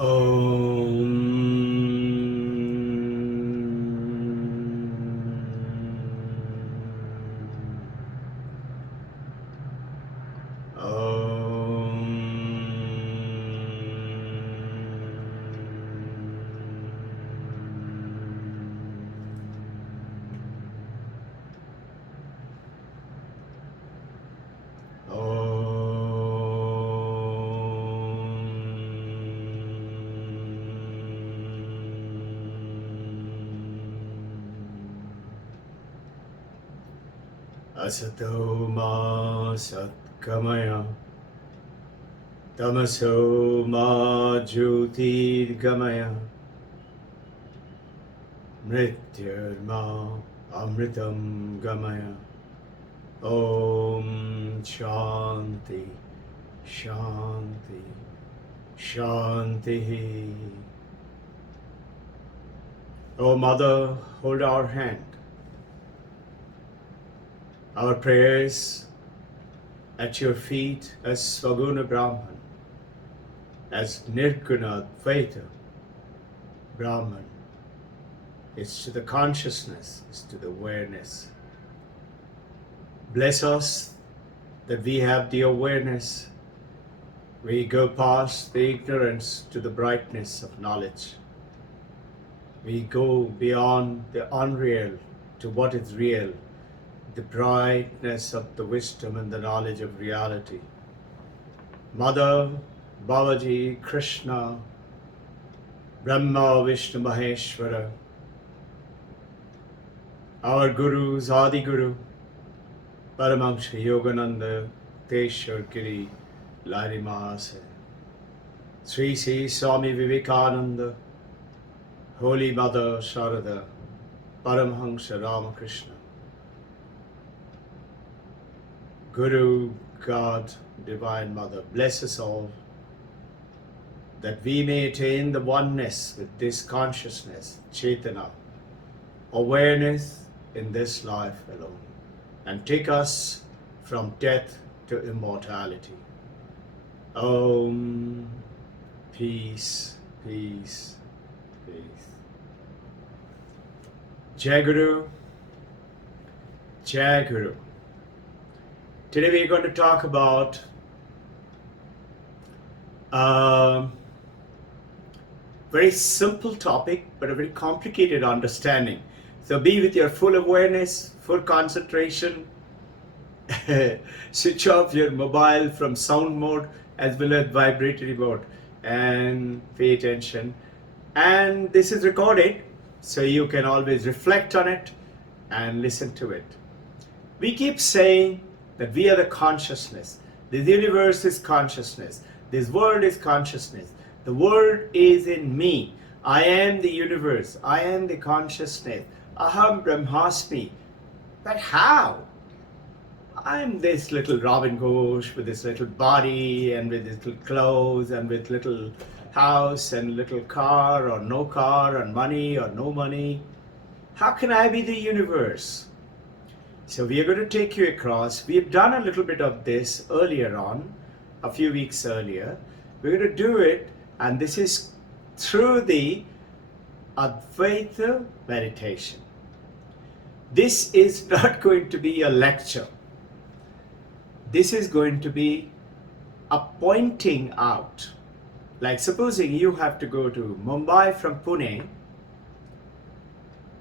Om. Asato ma satkamaya, tamaso ma jyotirgamaya, mrityurma amritam gamaya. Om Shanti, Shanti, Shanti. Oh Mother, hold our hand. Our prayers at your feet as Svaguna Brahman, as Nirguna Dvaita Brahman. It's to the consciousness, it's to the awareness. Bless us that we have the awareness. We go past the ignorance to the brightness of knowledge. We go beyond the unreal to what is real, the brightness of the wisdom and the knowledge of reality. Mother, Babaji, Krishna, Brahma, Vishnu, Maheshwara, our Gurus, Adi Guru, Paramahamsa Yogananda, Teshwar Giri, Lari Mahase, Sri Sri Swami Vivekananda, Holy Mother Sharada, Paramahamsa Ramakrishna, Guru, God, Divine Mother, bless us all, that we may attain the oneness with this consciousness, Chaitana, awareness in this life alone, and take us from death to immortality. Om, peace, peace, peace. Jai Guru, Jai Guru. Today we are going to talk about very simple topic, but a very complicated understanding. So be with your full awareness, full concentration. Switch off your mobile from sound mode as well as vibratory mode and pay attention. And this is recorded, so you can always reflect on it and listen to it. We keep saying that we are the consciousness. This universe is consciousness. This world is consciousness. The world is in me. I am the universe. I am the consciousness. Aham Brahmasmi. But how? I'm this little Robbin Ghosh with this little body and with this little clothes and with little house and little car or no car and money or no money. How can I be the universe? So we are going to take you across. We've done a little bit of this earlier on, a few weeks earlier. We're going to do it, and this is through the Advaita meditation. This is not going to be a lecture. This is going to be a pointing out. Like supposing you have to go to Mumbai from Pune,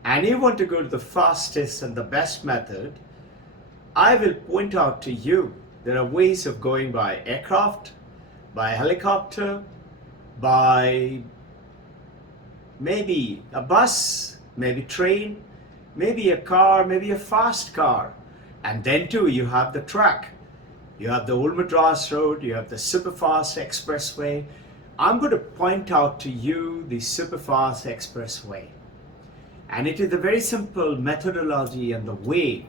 and you want to go to the fastest and the best method. I will point out to you there are ways of going by aircraft, by helicopter, by maybe a bus, maybe train, maybe a car, maybe a fast car. And then too you have the track. You have the Old Madras Road, you have the Superfast Expressway. I'm going to point out to you the Superfast Expressway. And it is a very simple methodology and the way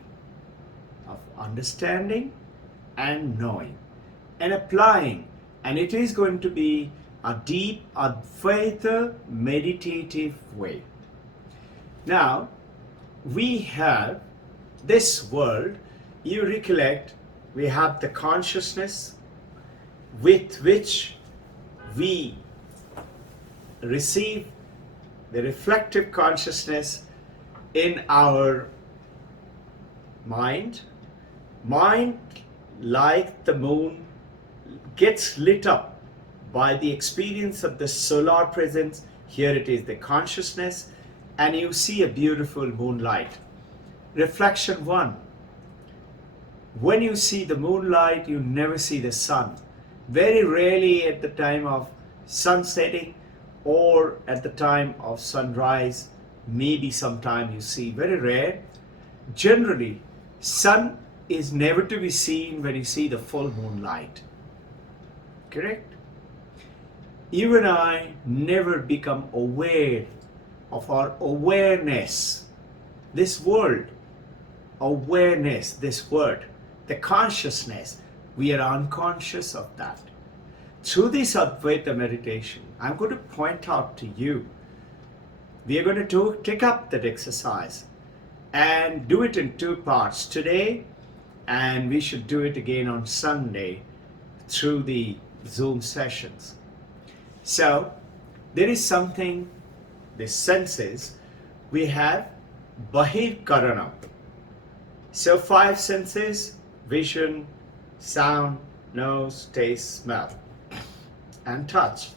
of understanding and knowing and applying. And it is going to be a deep Advaita meditative way. Now, we have this world, you recollect, we have the consciousness with which we receive the reflective consciousness in our mind. Mind, like the moon, gets lit up by the experience of the solar presence. Here it is the consciousness, and you see a beautiful moonlight. Reflection 1. When you see the moonlight, you never see the sun. Very rarely at the time of sun setting or at the time of sunrise, maybe sometime you see, very rare. Generally, sun is never to be seen when you see the full moonlight. Correct? You and I never become aware of our awareness. This world, awareness, this word, the consciousness, we are unconscious of that. Through this Advaita meditation, I'm going to point out to you, we are going to take up that exercise and do it in 2 parts today, and we should do it again on Sunday through the Zoom sessions. So there is something, the senses, we have Bahir Karana. So 5 senses: vision, sound, nose, taste, smell, and touch.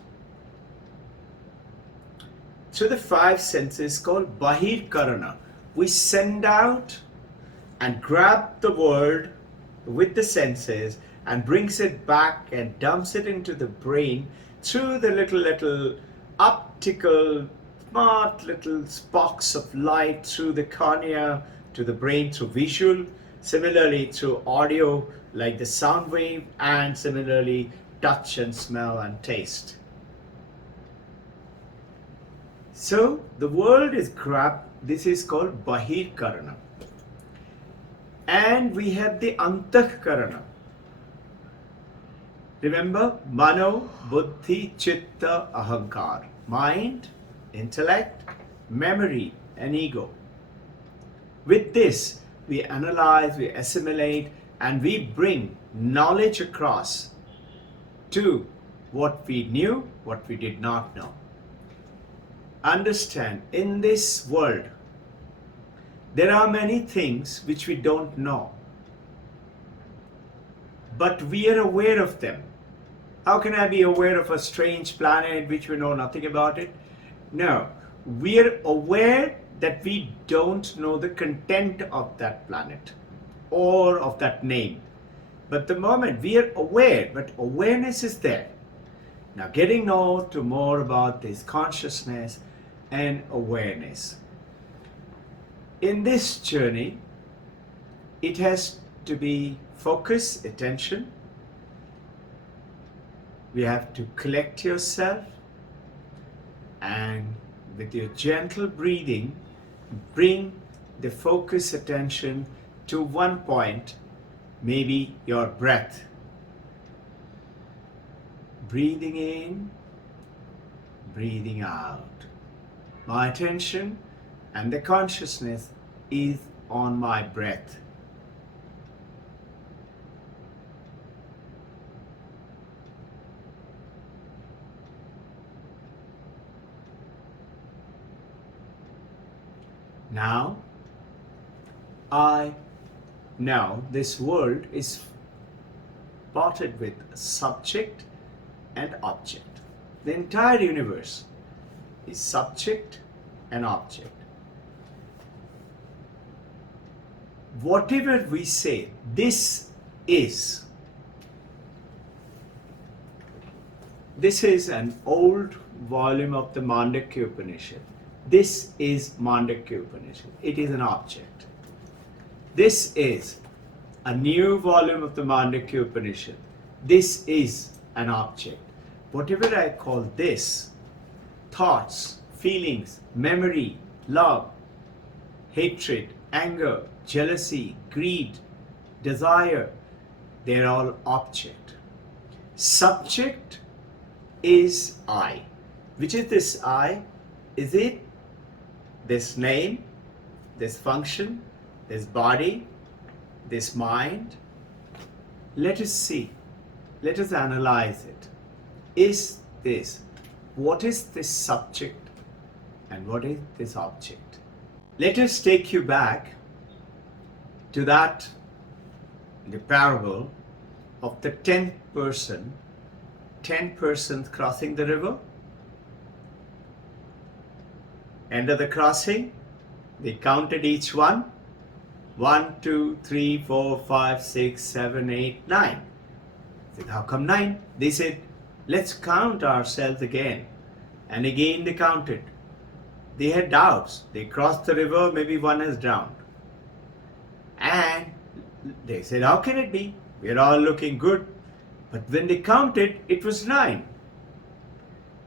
So the 5 senses called Bahir Karana. We send out and grab the world with the senses and brings it back and dumps it into the brain through the little optical, smart little sparks of light through the cornea to the brain through visual, similarly through audio like the sound wave, and similarly touch and smell and taste. So the world is grabbed, this is called Bahir Karana. And we have the Antah Karana. Remember, Mano, Buddhi, Chitta, Ahankar. Mind, intellect, memory, and ego. With this, we analyze, we assimilate, and we bring knowledge across to what we knew, what we did not know. Understand, in this world, there are many things which we don't know, but we are aware of them. How can I be aware of a strange planet which we know nothing about it? No, we are aware that we don't know the content of that planet or of that name. But the moment we are aware, but awareness is there. Now getting to more about this consciousness and awareness. In this journey, it has to be focus, attention. We have to collect yourself, and with your gentle breathing, bring the focus attention to one point, maybe your breath. Breathing in, breathing out. My attention and the consciousness is on my breath. Now, I know this world is parted with subject and object. The entire universe is subject and object. Whatever we say, this is an old volume of the Mandakya Upanishad. This is Mandakya Upanishad. It is an object. This is a new volume of the Mandakya Upanishad. This is an object. Whatever I call this, thoughts, feelings, memory, love, hatred, anger, jealousy, greed, desire, they're all object. Subject is I. Which is this I? Is it this name, this function, this body, this mind? Let us see. Let us analyze it. Is this what is this subject and what is this object? Let us take you back to the parable of the 10th person, 10 persons crossing the river. End of the crossing, they counted each one. 1, 2, 3, 4, 5, 6, 7, 8, 9. They said, how come 9? They said, let's count ourselves again. And again they counted. They had doubts. They crossed the river, maybe one has drowned. And they said, how can it be? We're all looking good. But when they counted, it was 9.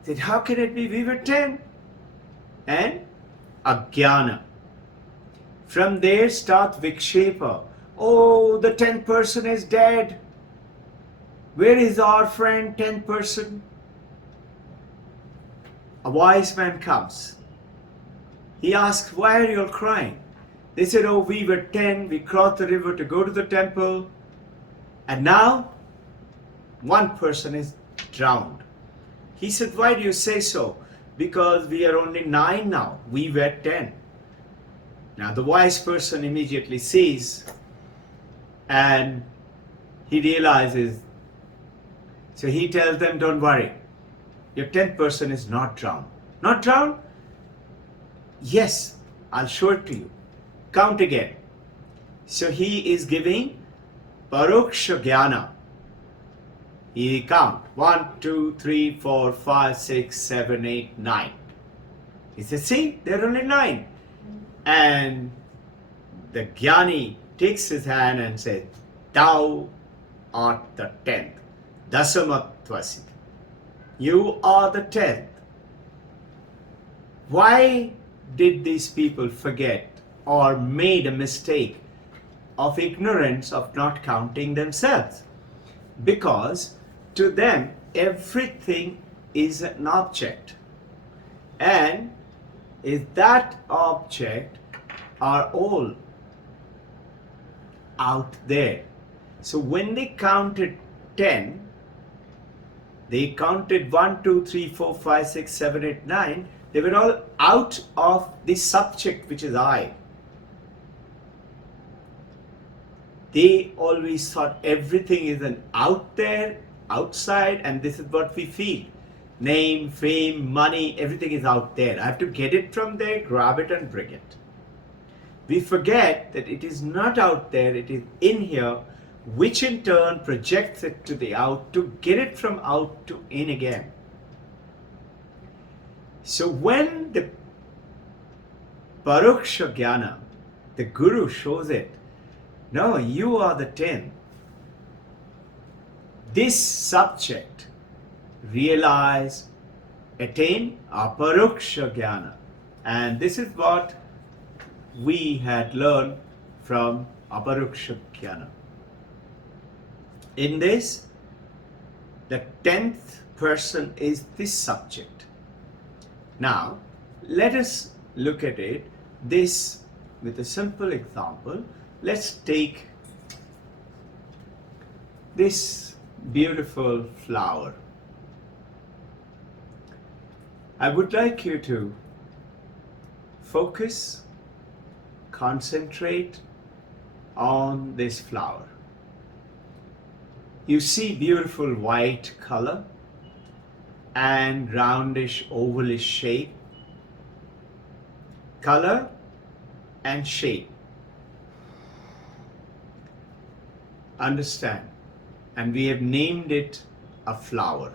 They said, how can it be? We were 10. And Ajnana. From there start Vikshepa. Oh, the 10th person is dead. Where is our friend 10th person? A wise man comes. He asks, why are you all crying? They said, oh, we were 10, we crossed the river to go to the temple, and now one person is drowned. He said, why do you say so? Because we are only 9 now, we were 10. Now the wise person immediately sees and he realizes, so he tells them, don't worry, your 10th person is not drowned. Not drowned? Yes, I'll show it to you. Count again. So he is giving Paroksha Jnana. He count 1, 2, 3, 4, 5, 6, 7, 8, 9. He says, see, there are only 9. And the Jnani takes his hand and says, thou art the 10th. Dasamatvasi. You are the 10th. Why did these people forget or made a mistake of ignorance of not counting themselves? Because to them everything is an object, and is that object are all out there. So when they counted 10, they counted 1, 2, 3, 4, 5, 6, 7, 8, 9. They were all out of the subject, which is I. They always thought everything is an out there, outside, and this is what we feel. Name, fame, money, everything is out there. I have to get it from there, grab it and bring it. We forget that it is not out there, it is in here, which in turn projects it to the out to get it from out to in again. So when the Paroksha Jnana, the Guru shows it, no, you are the 10. This subject realize, attain Aparoksha Jnana. And this is what we had learned from Aparoksha Jnana. In this, the 10th person is this subject. Now, let us look at it, this with a simple example. Let's take this beautiful flower. I would like you to focus, concentrate on this flower. You see beautiful white color and roundish ovalish shape. Color and shape. Understand. And we have named it a flower.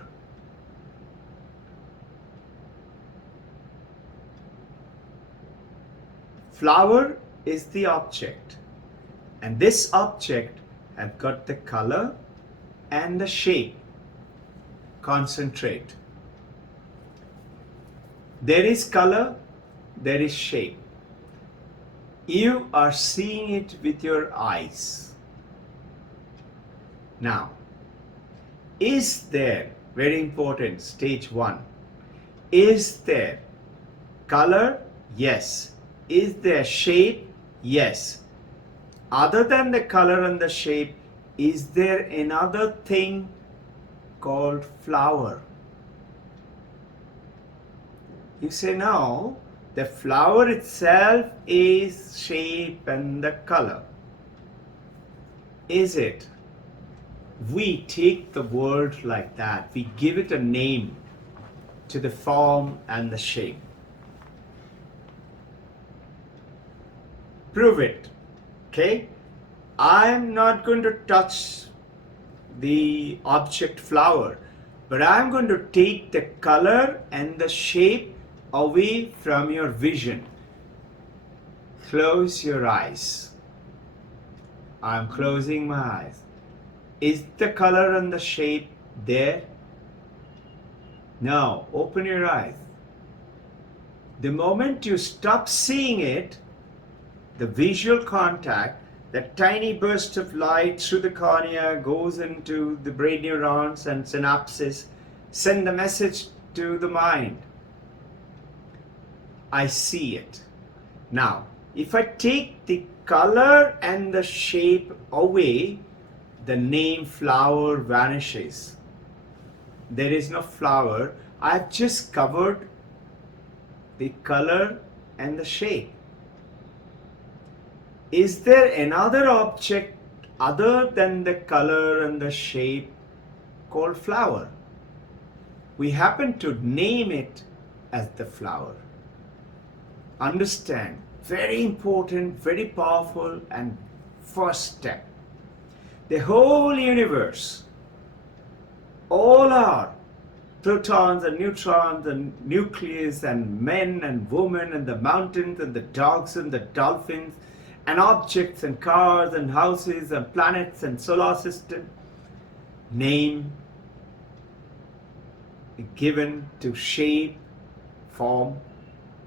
Flower is the object, and this object has got the color and the shape. Concentrate. There is color, there is shape. You are seeing it with your eyes. Now, is there, very important, stage 1, is there color? Yes. Is there shape? Yes. Other than the color and the shape, is there another thing called flower? You say, no, the flower itself is shape and the color. Is it? We take the word like that. We give it a name to the form and the shape. Prove it. Okay? I'm not going to touch the object flower, but I'm going to take the color and the shape away from your vision. Close your eyes. I'm closing my eyes. Is the color and the shape there? No. Open your eyes. The moment you stop seeing it, the visual contact, that tiny burst of light through the cornea goes into the brain neurons and synapses, send the message to the mind. I see it. Now, if I take the color and the shape away, the name flower vanishes. There is no flower. I've just covered the color and the shape. Is there another object other than the color and the shape called flower? We happen to name it as the flower. Understand, very important, very powerful, and first step. The whole universe, all our protons and neutrons and nucleus and men and women and the mountains and the dogs and the dolphins and objects and cars and houses and planets and solar system, name given to shape, form,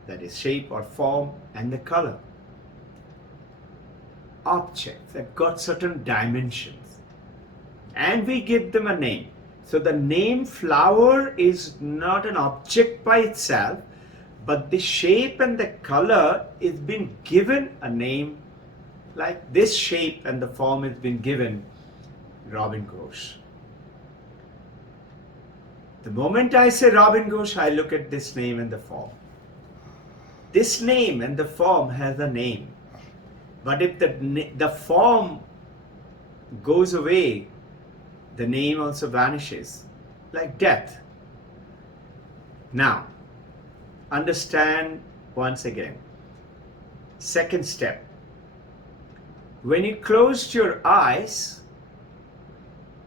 that is shape or form, and the color. Objects that got certain dimensions, and we give them a name. So the name flower is not an object by itself, but the shape and the color is been given a name, like this shape and the form has been given Robbin Ghosh. The moment I say Robbin Ghosh, I look at this name and the form. This name and the form has a name. But if the form goes away, the name also vanishes, like death. Now, understand once again. Second step. When you closed your eyes,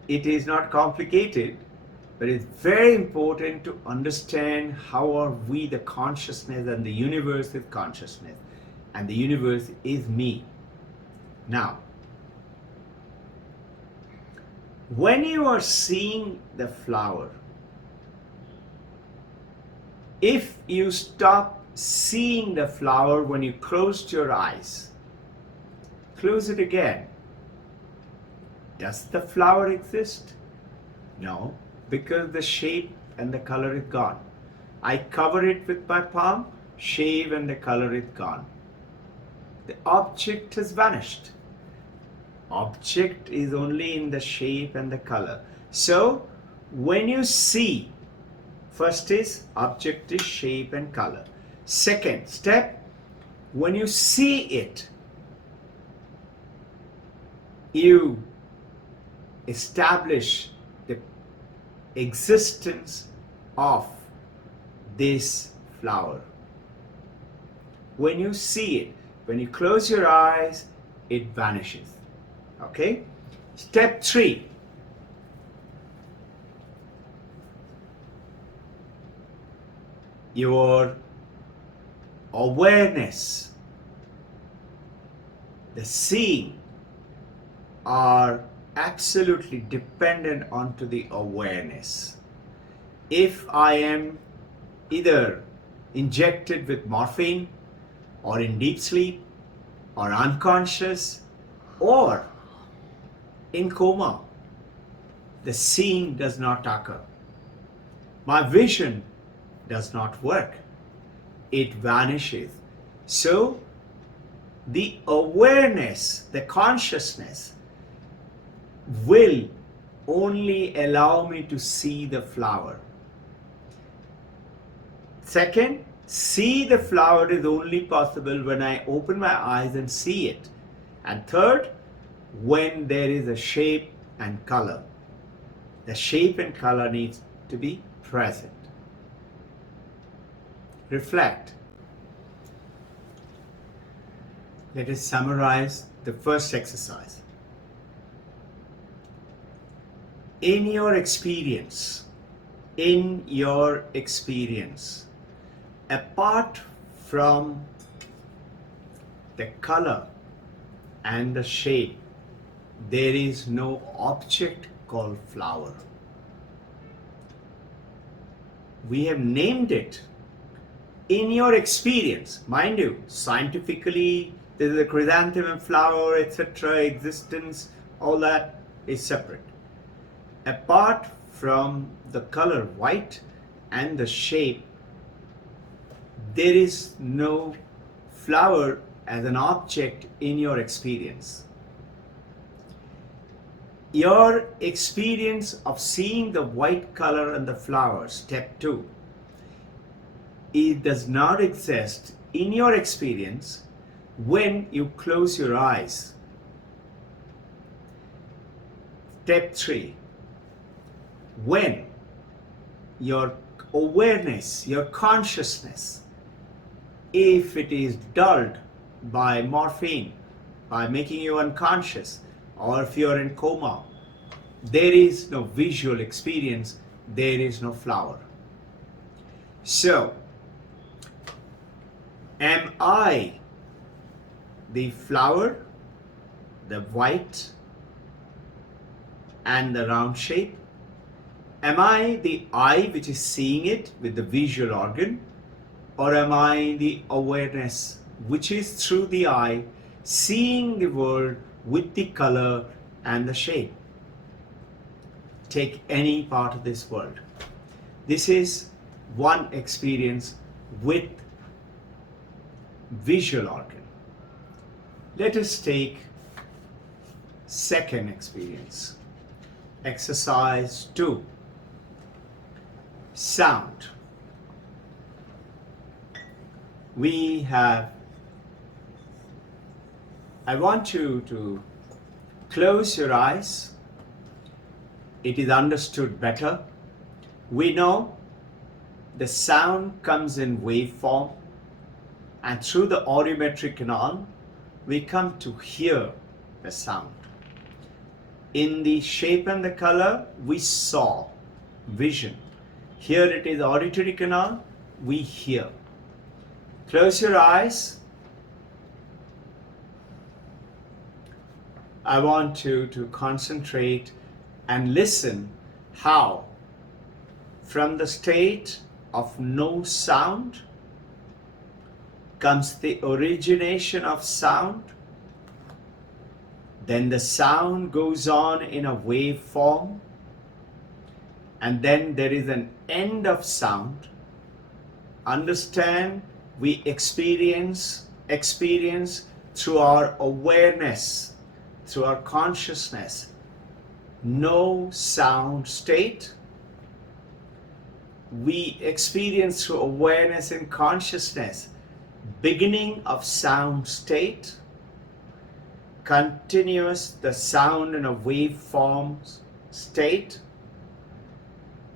it is not complicated, but it's very important to understand how are we the consciousness and the universe is consciousness. And the universe is me. Now, when you are seeing the flower, if you stop seeing the flower when you closed your eyes, close it again. Does the flower exist? No, because the shape and the color is gone. I cover it with my palm, shave, and the color is gone. The object has vanished. Object is only in the shape and the color. So, when you see, first is object is shape and color. Second step, when you see it, you establish the existence of this flower. When you see it, when you close your eyes, it vanishes. Okay? Step 3. Your awareness, the seeing, are absolutely dependent onto the awareness. If I am either injected with morphine or in deep sleep or unconscious or in coma, the seeing does not occur. My vision does not work. It vanishes. So the awareness, the consciousness will only allow me to see the flower. Second, See the flower is only possible when I open my eyes and see it. And third, when there is a shape and color. The shape and color needs to be present. Reflect. Let us summarize the first exercise. In your experience, apart from the color and the shape, there is no object called flower. We have named it. In your experience, mind you, scientifically, there is a chrysanthemum flower, etc., existence, all that is separate. Apart from the color white and the shape, there is no flower as an object in your experience. Your experience of seeing the white color and the flower, step 2, it does not exist in your experience when you close your eyes. Step 3, when your awareness, your consciousness, if it is dulled by morphine, by making you unconscious, or if you are in coma, there is no visual experience, there is no flower. So, am I the flower, the white and the round shape? Am I the eye which is seeing it with the visual organ? Or am I the awareness which is through the eye seeing the world with the color and the shape? Take any part of this world. This is one experience with visual organ. Let us take second experience. Exercise 2. Sound. I want you to close your eyes. It is understood better. We know the sound comes in waveform, and through the audiometric canal, we come to hear the sound. In the shape and the color, we saw, vision. Here it is auditory canal, we hear. Close your eyes. I want you to concentrate and listen how from the state of no sound comes the origination of sound. Then the sound goes on in a wave form, and then there is an end of sound. Understand, we experience through our awareness, through our consciousness, no sound state. We experience through awareness and consciousness beginning of sound state, continuous the sound in a waveform state.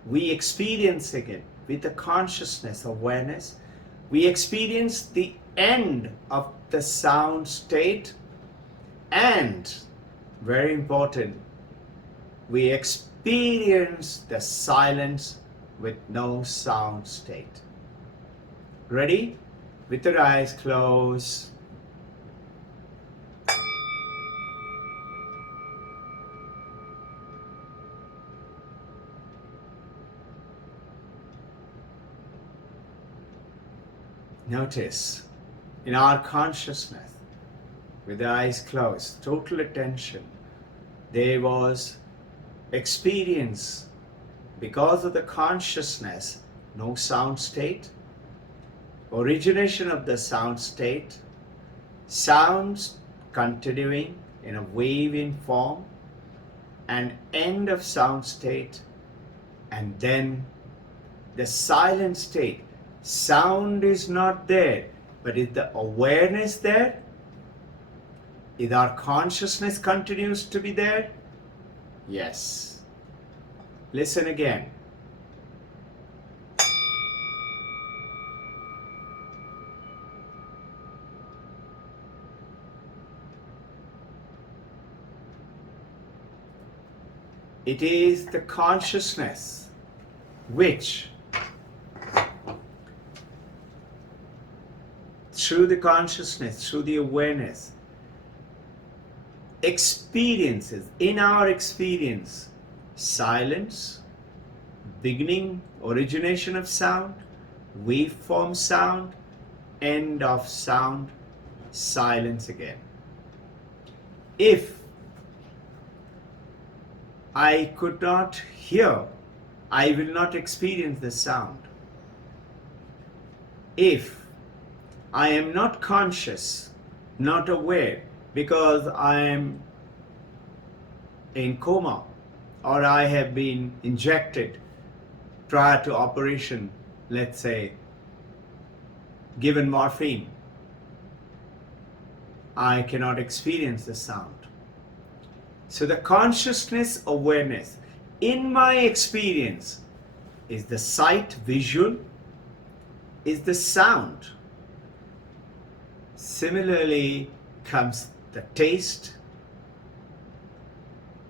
We experiencing it with the consciousness, awareness. We experience the end of the sound state, and very important, we experience the silence with no sound state. Ready? With your eyes closed. Notice in our consciousness, with the eyes closed, total attention, there was experience because of the consciousness, no sound state, origination of the sound state, sounds continuing in a waving form, and end of sound state, and then the silent state Sound is not there, but is the awareness there? Is our consciousness continues to be there? Yes. Listen again. It is the consciousness which, through the consciousness, through the awareness, experiences, in our experience, silence, beginning, origination of sound, waveform sound, end of sound, silence again. If I could not hear, I will not experience the sound. If I am not conscious, not aware, because I am in coma or I have been injected prior to operation, let's say, given morphine, I cannot experience the sound. So the consciousness awareness in my experience is the sight, visual, is the sound. Similarly comes the taste,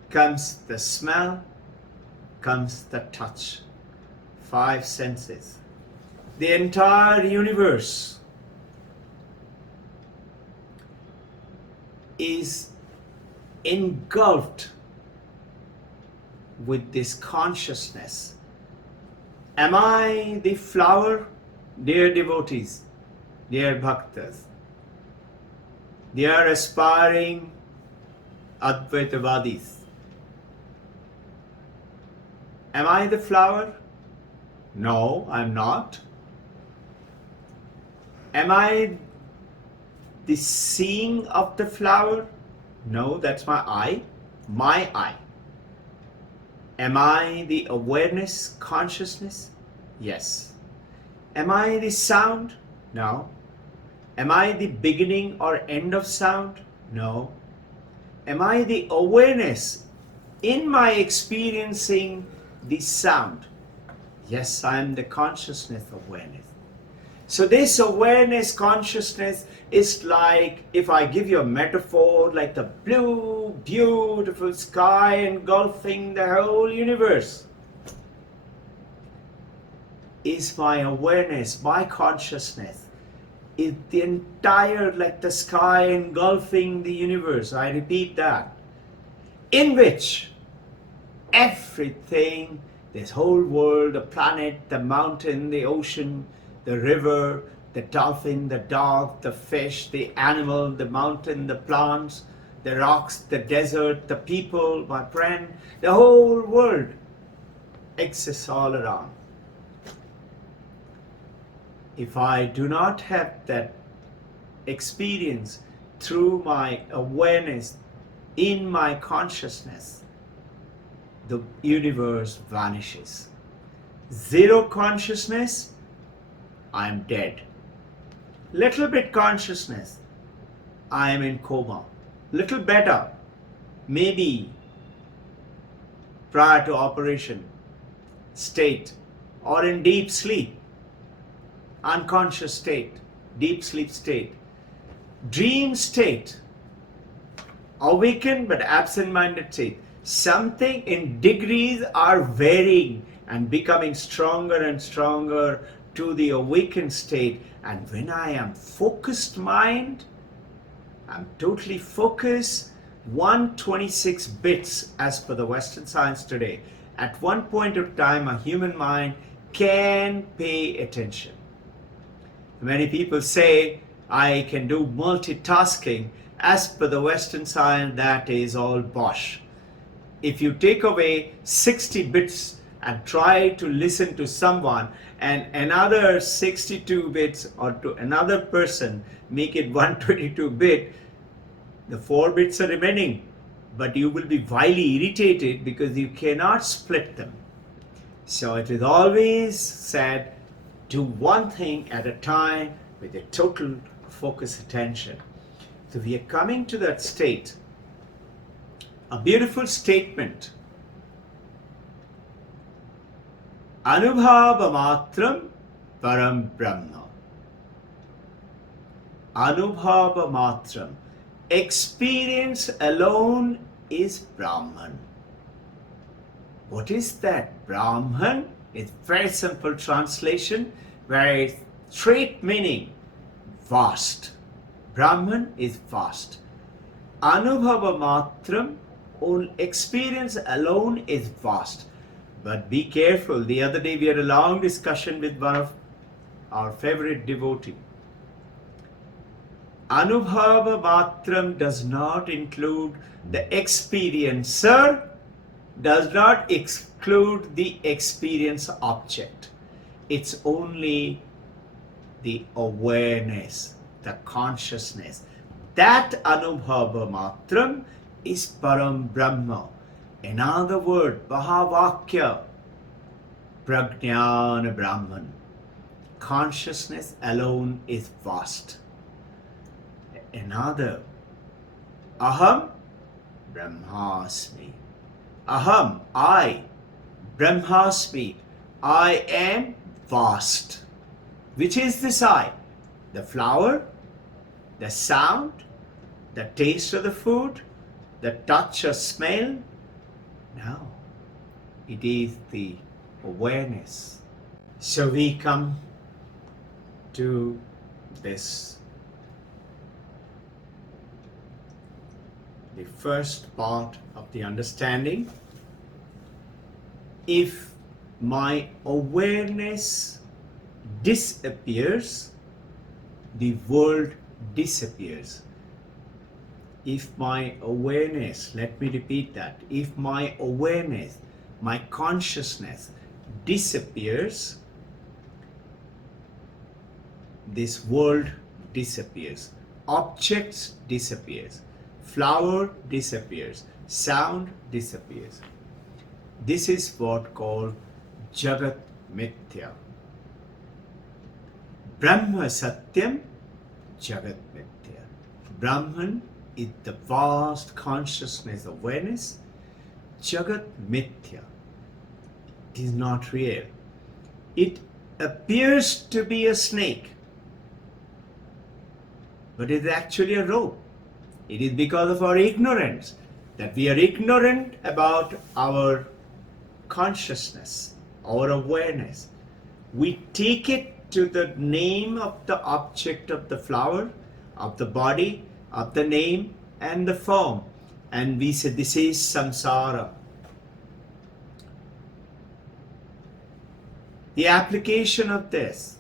comes the smell, comes the touch. 5 senses. The entire universe is engulfed with this consciousness. Am I the flower? Dear devotees, dear bhaktas, dear aspiring Advaitavadis, am I the flower? No, I'm not. Am I the seeing of the flower? No, that's my eye. My eye. Am I the awareness, consciousness? Yes. Am I the sound? No. Am I the beginning or end of sound? No. Am I the awareness in my experiencing the sound? Yes, I am the consciousness awareness. So this awareness, consciousness is like, if I give you a metaphor, like the blue, beautiful sky engulfing the whole universe. Is my awareness, my consciousness, is the entire, like the sky engulfing the universe. I repeat that. In which everything, this whole world, the planet, the mountain, the ocean, the river, the dolphin, the dog, the fish, the animal, the mountain, the plants, the rocks, the desert, the people, my friend, the whole world exists all around. If I do not have that experience through my awareness in my consciousness, the universe vanishes. Zero consciousness, I am dead. Little bit consciousness, I am in coma. Little better, maybe prior to operation state or in deep sleep, unconscious state, deep sleep state, dream state, awakened but absent-minded state. Something in degrees are varying and becoming stronger and stronger to the awakened state. And when I am focused mind, I'm totally focused, 126 bits as per the Western science today. At one point of time, a human mind can pay attention. Many people say, I can do multitasking. As per the Western science, that is all bosh. If you take away 60 bits and try to listen to someone and another 62 bits or to another person, make it 122 bit, the 4 bits are remaining, but you will be vilely irritated because you cannot split them. So it is always said Do one thing at a time with a total focus attention. So we are coming to that state. A beautiful statement. Anubhava matram param brahma. Anubhava matram. Experience alone is Brahman. What is that? Brahman is very simple translation, very straight meaning, vast. Brahman is vast. Anubhava matram, experience alone is vast. But be careful. The other day we had a long discussion with one of our favorite devotee. Anubhava matram does not include the experiencer, does not exclude the experience object. It's only the awareness, the consciousness. That Anubhava matram is Param Brahma. Another word, Mahavakya, Prajnana Brahman. Consciousness alone is vast. Another, Aham Brahmasmi. Aham, I, Brahmasmi, I am vast. Which is this I? The flower, the sound, the taste of the food, the touch or smell? No, it is the awareness. So we come to this, the first part of the understanding. If my awareness disappears, the world disappears. If my awareness, let me repeat that, if my awareness, my consciousness disappears, this world disappears. Objects disappears. Flower disappears. Sound disappears. This is what called Jagat Mithya. Brahma Satyam, Jagat Mithya. Brahman is the vast consciousness awareness. Jagat Mithya. It is not real. It appears to be a snake, but it is actually a rope. It is because of our ignorance that we are ignorant about our consciousness, our awareness. We take it to the name of the object of the flower, of the body, of the name and the form, and we say this is samsara. The application of this,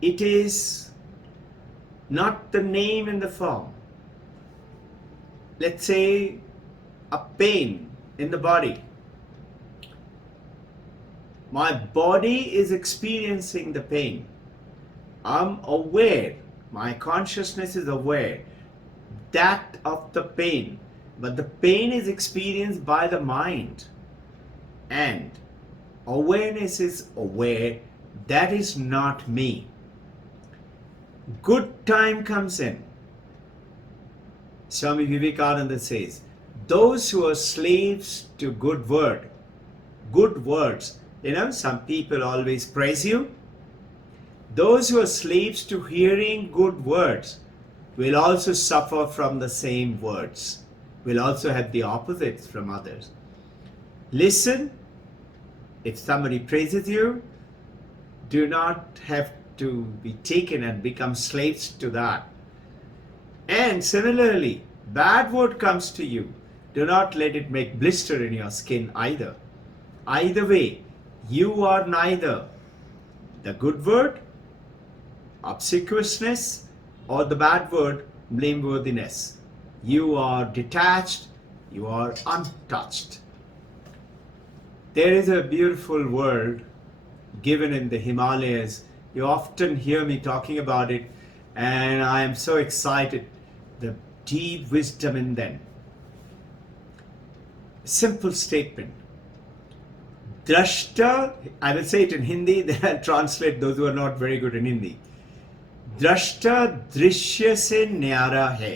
it is not the name and the form. Let's say a pain in the body. My body is experiencing the pain. I'm aware, my consciousness is aware that of the pain, but the pain is experienced by the mind, and awareness is aware that is not me. Good time comes in. Swami Vivekananda says, those who are slaves to good words, some people always praise you. Those who are slaves to hearing good words will also suffer from the same words, will also have the opposites from others. Listen, if somebody praises you, do not have to be taken and become slaves to that. And similarly, bad word comes to you, do not let it make blister in your skin either. Either way, you are neither the good word, obsequiousness, or the bad word, blameworthiness. You are detached, you are untouched. There is a beautiful word given in the Himalayas. You often hear me talking about it, and I am so excited. The deep wisdom in them. Simple statement. Drashta, I will say it in Hindi, then I'll translate those who are not very good in Hindi. दृष्टा दृश्य से न्यारा है.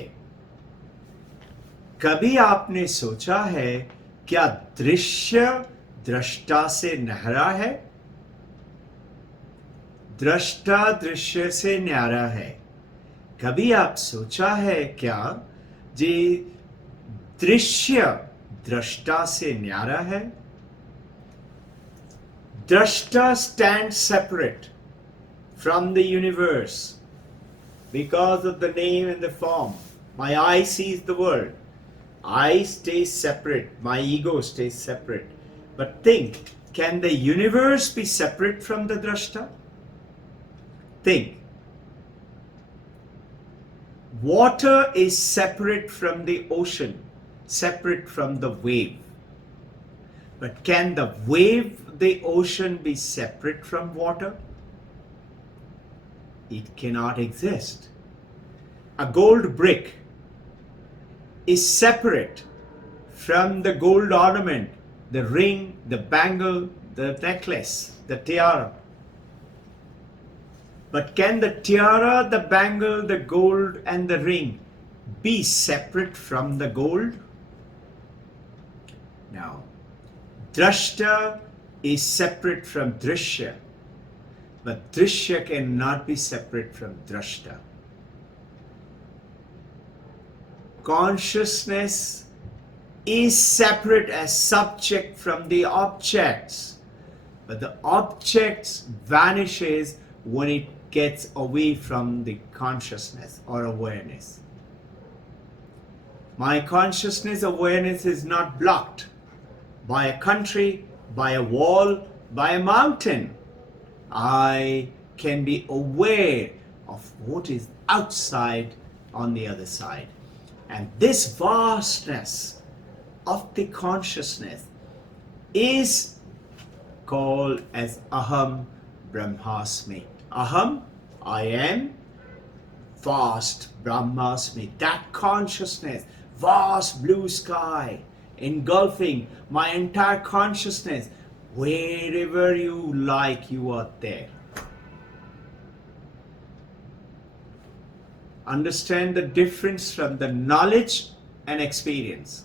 कभी आपने सोचा है क्या दृश्य दृष्टा से न्यारा है? दृष्टा दृश्य से न्यारा है. कभी आप सोचा है क्या जी दृश्य दृष्टा से न्यारा है? Drashta stands separate from the universe because of the name and the form. My eye sees the world. I stay separate. My ego stays separate. But think, can the universe be separate from the Drashta? Think. Water is separate from the ocean, separate from the wave. But can the wave, the ocean, be separate from water? It cannot exist. A gold brick is separate from the gold ornament, the ring, the bangle, the necklace, the tiara. But can the tiara, the bangle, the gold and the ring be separate from the gold? No. Drashta is separate from Drishya, but Drishya cannot be separate from Drashta. Consciousness is separate as subject from the objects, but the objects vanishes when it gets away from the consciousness or awareness. My consciousness awareness is not blocked by a country, by a wall, by a mountain. I can be aware of what is outside on the other side. And this vastness of the consciousness is called as Aham Brahmasmi. Aham, I am, vast Brahmasmi. That consciousness, vast blue sky, engulfing my entire consciousness. Wherever you like, you are there. Understand the difference from the knowledge and experience.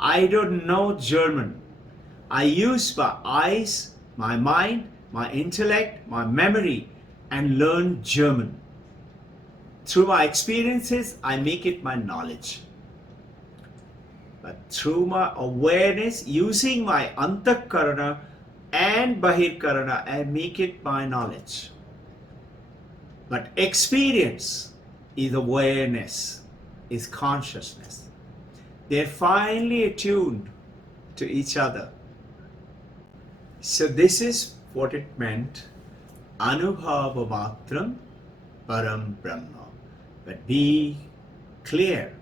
I don't know German. I use my eyes, my mind, my intellect, my memory, and learn German. Through my experiences, I make it my knowledge. But through my awareness, using my antakarana and bahirkarana, I make it my knowledge. But experience is awareness, is consciousness. They're finely attuned to each other. So this is what it meant, Anubhava Matram Param Brahma. But be clear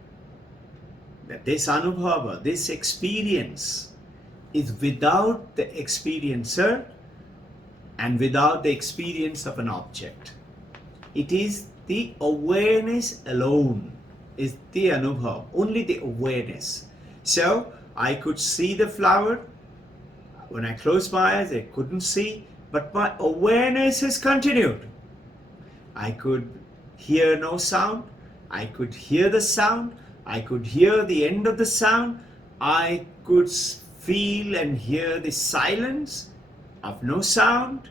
that this Anubhava, this experience, is without the experiencer and without the experience of an object. It is the awareness alone, is the Anubhava, only the awareness. So I could see the flower. When I closed my eyes, I couldn't see, but my awareness has continued. I could hear no sound. I could hear the sound. I could hear the end of the sound. I could feel and hear the silence of no sound.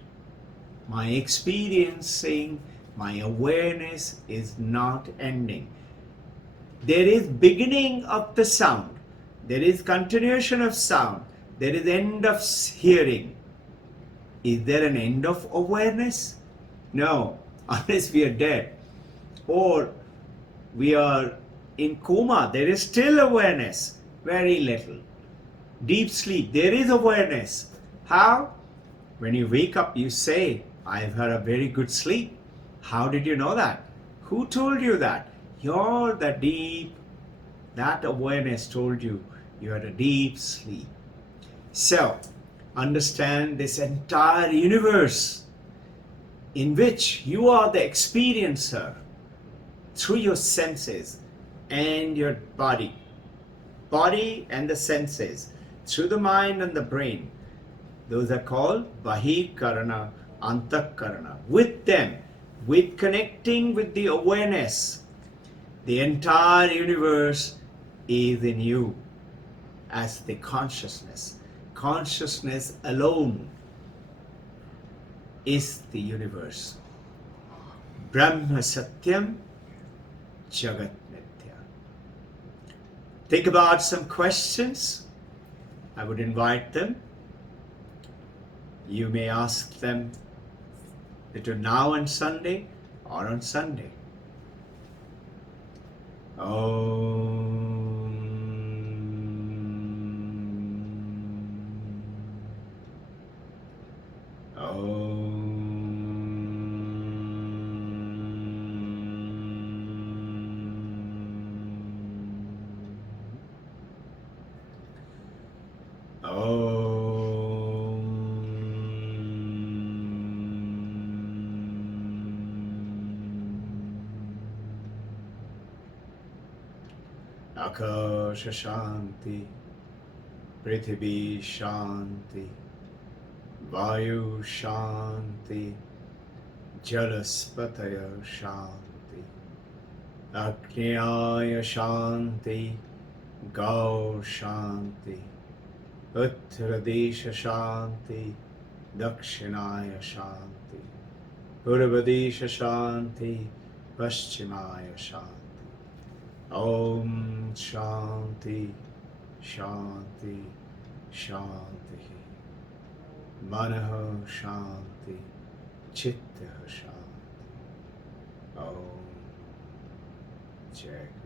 My experiencing, my awareness is not ending. There is beginning of the sound. There is continuation of sound. There is end of hearing. Is there an end of awareness? No, unless we are dead or we are in coma. There is still awareness, very little. Deep sleep, there is awareness. How? When you wake up, you say, I've had a very good sleep. How did you know that? Who told you that? You're the deep, that awareness told you you had a deep sleep. So, understand this entire universe in which you are the experiencer through your senses and your body and the senses, through the mind and the brain. Those are called Bahikarana, Antakarana. With them, with connecting with the awareness, the entire universe is in you as the consciousness. Consciousness alone is the universe. Brahma Satyam Jagat Nitya. Think about some questions. I would invite them. You may ask them between now and Sunday or on Sunday. Akasha Shanti, Prithvi Shanti, Vayu Shanti, Jalaspataya Shanti, Agnyaya Shanti, Gau Shanti, Uttaradesha Shanti, Dakshinaya Shanti, Purvadesha Shanti, Paschimaya Shanti. Om Shanti, Shanti, Shanti. Manaha Shanti, Chitta Shanti. Om Jai.